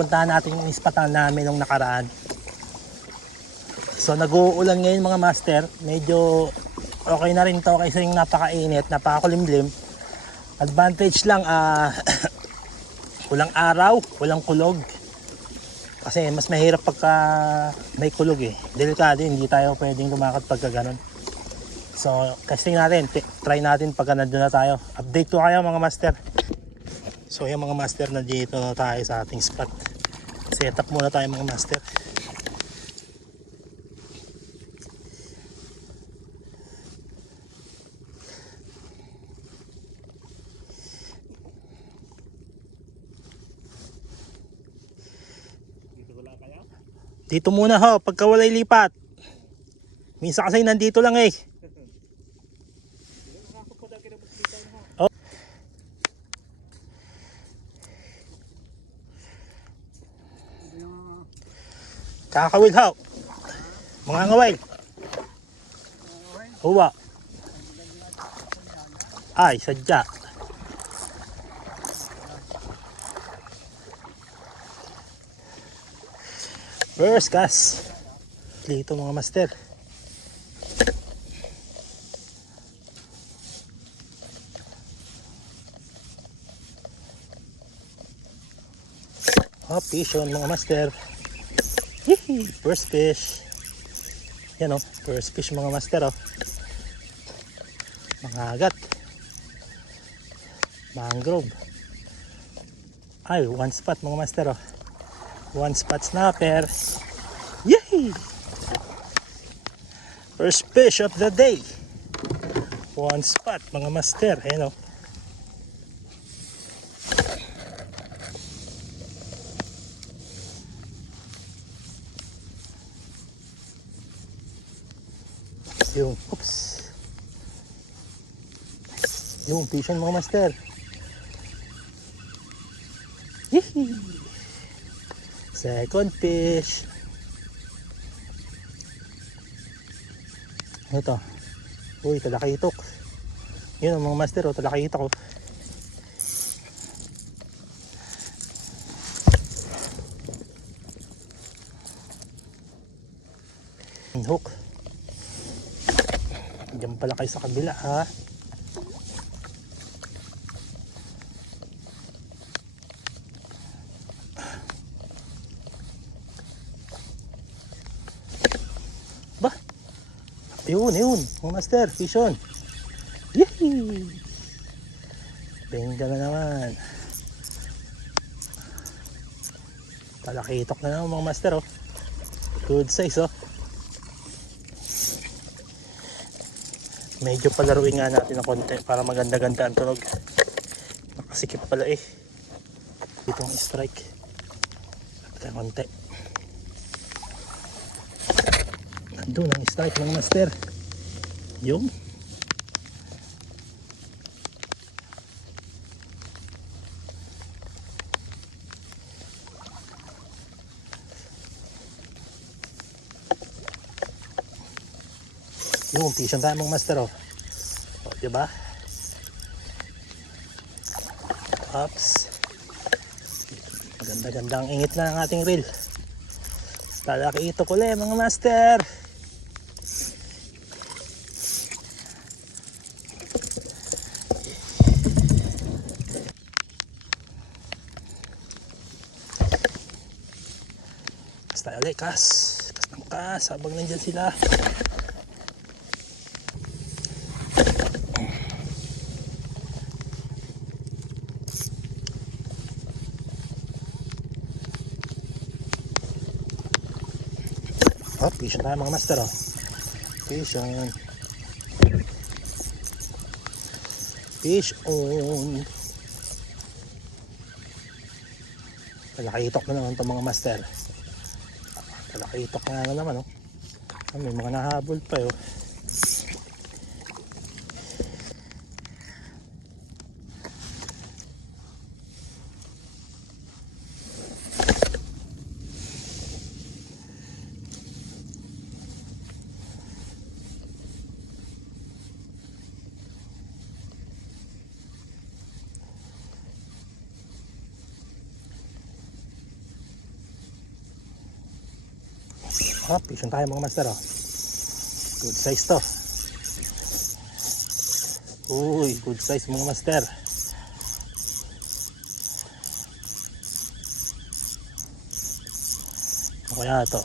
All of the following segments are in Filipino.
Puntahan natin yung ispatan namin nung nakaraan. So nag-uulan ngayon mga master. Medyo okay na rin to kasi yung napakainit, napakakulimlim. Advantage lang, ah walang araw, walang kulog. Kasi mas mahirap pagka may kulog eh. Delikado, hindi tayo pwedeng lumakad pagka ganun. So, testing natin. Try natin pagka nandun na tayo. Update ko kayo mga master. So, yung mga master na dito na tayo sa ating spot. Set up muna tayo mga master. Dito muna ho, pagka walay lipat. Minsan kasi nandito lang eh. Kakawil ho. Mga ngaway. Huwa. Ay, sadya. First gas. Dito mga master. Oh, fish on mga master. First fish. Yan oh, first fish mga master oh. Mga agat. Mangrove. Ay, one spot mga master oh. One spot snapper. Yay! First fish of the day. One spot mga master. Ayan o. Yung, oops. Yung, fish mga master. Yee! Second fish. Ito. Uy, talakitok. Yun ang mga master, oh, talakitok. Oh. Hook. Diyan pala kayo sa kabila, ha? Ba? Ayun, ayun. Mga master, fish on. Yehey! Benga na naman. Talakitok na naman mga master, oh. Good size, oh. Medyo palaruin nga natin ng konti para maganda-ganda ang tunog. Nakasikip pala eh. Dito ang strike. Dapat ng konti. Nandun ang strike ng master. Yung. Yung fish ang tayo mga master oh. O, diba? Ups. Maganda-ganda ang ingit na ng ating reel. Talaki ito ko mga master. Kas tayo ulit, kas. Kas ng kas. Habang nandyan sila. Fish on tayo mga master oh. Fish on. Fish on. Talakitok na naman itong mga master. Talakitok na naman oh. May mga nahabol pa oh. Oh, fishing tayo mga master oh. Good size to. Uy, good size mga master. Ano kaya to?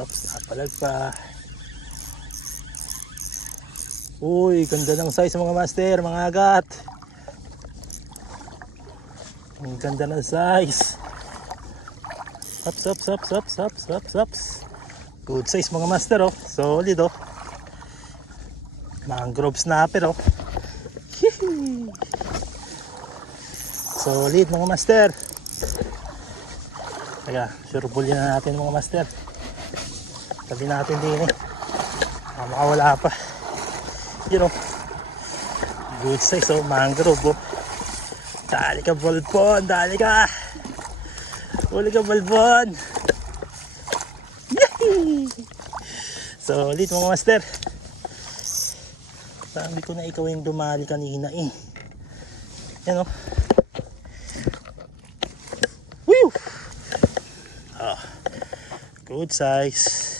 Oops, napalag pa. Uy, ganda ng size mga master, mga agat. Ang ganda ng size. Ups, ups, ups, ups, ups, ups, ups. Good size mga master oh. Solid oh. Mangrove snapper oh. Hihi. Solid mga master. Kaya, sure bully na natin mga master. Tabi natin din eh. Baka makawala pa. Yun oh. Good size oh. Mangrove oh. Dali ka Bolbon, dali ka. Huli ka Bolbon. Yay! Solid mga master. Sabi ko na ikaw yung dumali kanina eh. Yan oh. Woo! Ah. Good size.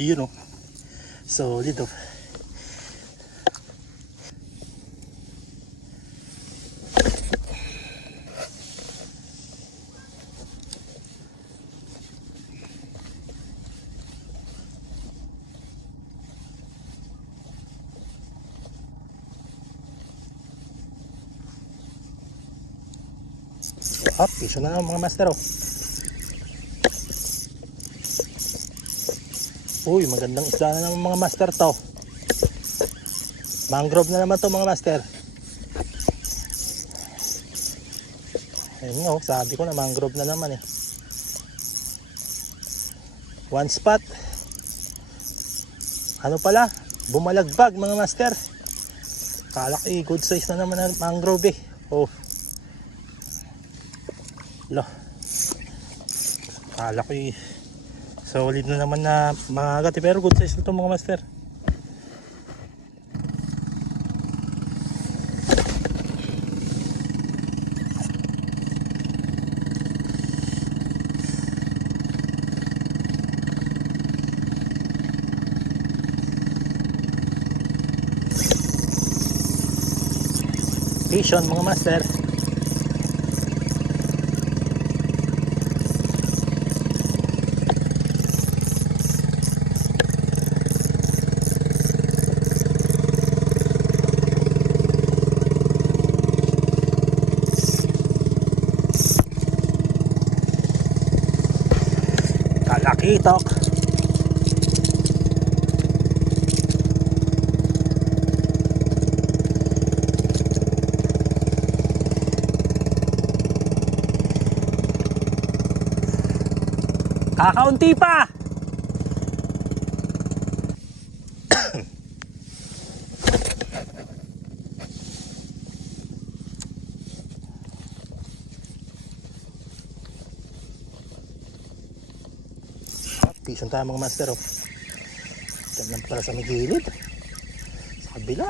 Yun oh. Solid oh. Up, iso na lang mga master oh. Uy, magandang isda na naman mga master to. Mangrove na naman to mga master. Ayun nga, oh, sabi ko na mangrove na naman eh. One spot. Ano pala? Bumalagbag mga master. Kala ko eh, good size na naman ang mangrove eh. Oh. Lo. Kala ko eh. Solid na naman na mga agat eh, pero good size na ito mga master. Vision mga master. Kalakitok. Kakaunti pa. Pisan tayo mga master oh. Diyan lang pala sa may gilid. Sa kabila.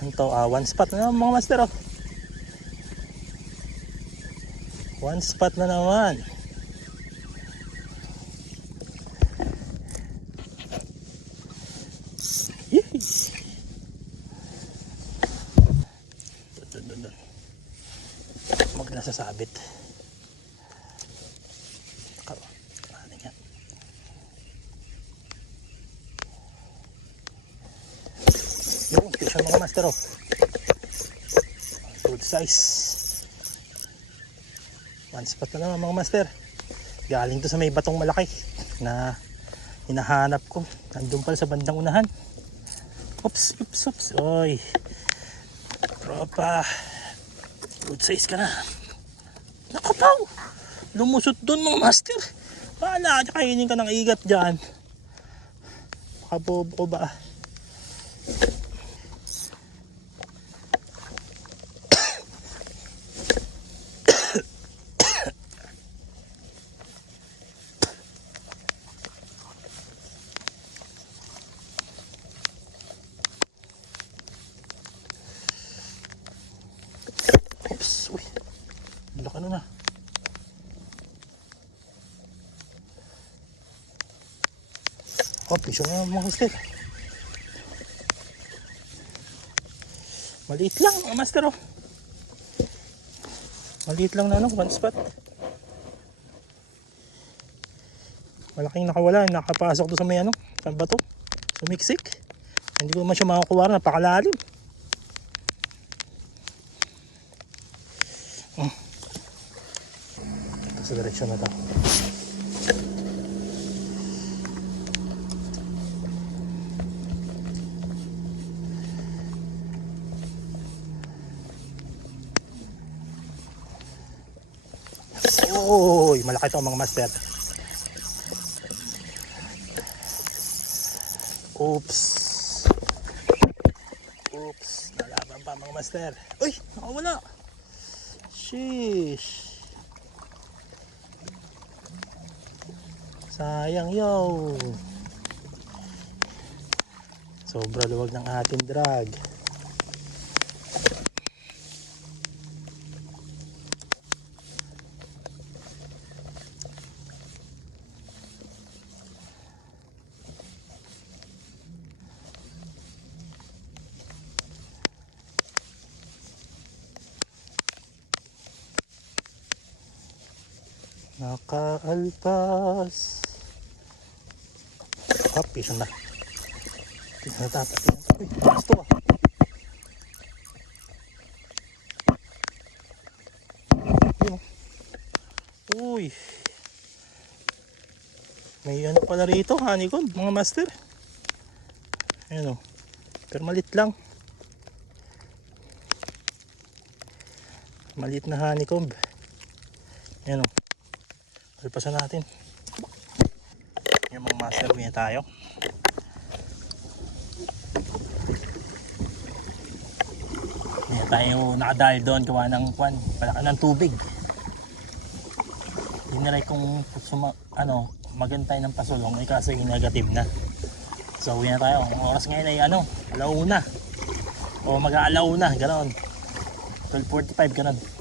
Ano to? Ah, one spot na naman mga master oh. One spot na naman. Yee! Dun, dun, dun, dun. Huwag na sasabit. Ka- Ano yan? Yung oh. Good size. One spot na naman mga master. Galing to sa may batong malaki na hinahanap ko. Nandun pala sa bandang unahan. Oops, oops, oops. Oy. Tropa. Good size ka na. Nakapaw! Lumusot doon mga master. Wala, kainin ka ng igat dyan. Baka Napakabobo ko ba? Oops, uy. Laka na na. Oh, piso na mga master. Maliit lang mga master oh. Maliit lang na ano, one spot. Malaking nakawala, nakapasok to sa may ano, sa bato. Sumiksik. Hindi ko naman siya makakuha, napakalalim. Hmm. Ito sa direksyon na to. Uy, malaki to mga master. Oops. Oops, nalaban pa mga master. Uy, nakawala. Sheesh. Sayang yo. Sobra luwag ng ating drag. Nakaalpas. Hop, isa na. Tingnan na tapos. Uy, gusto ah. Oh. Uy. May ano pala rito, honeycomb, mga master. Ayan o. Pero malit lang. Malit na honeycomb. Ayan o. Alpasan natin. Yung mga master niya tayo. Ayan tayo nakadahil doon gawa ng kwan, palaka ng tubig. Diniray kong suma, ano, magantay ng pasulong ay kaso yung negative na. So uwi na tayo. Ang oras ngayon ay ano, alauna. O mag-aalauna, ganoon. 12.45 ganun.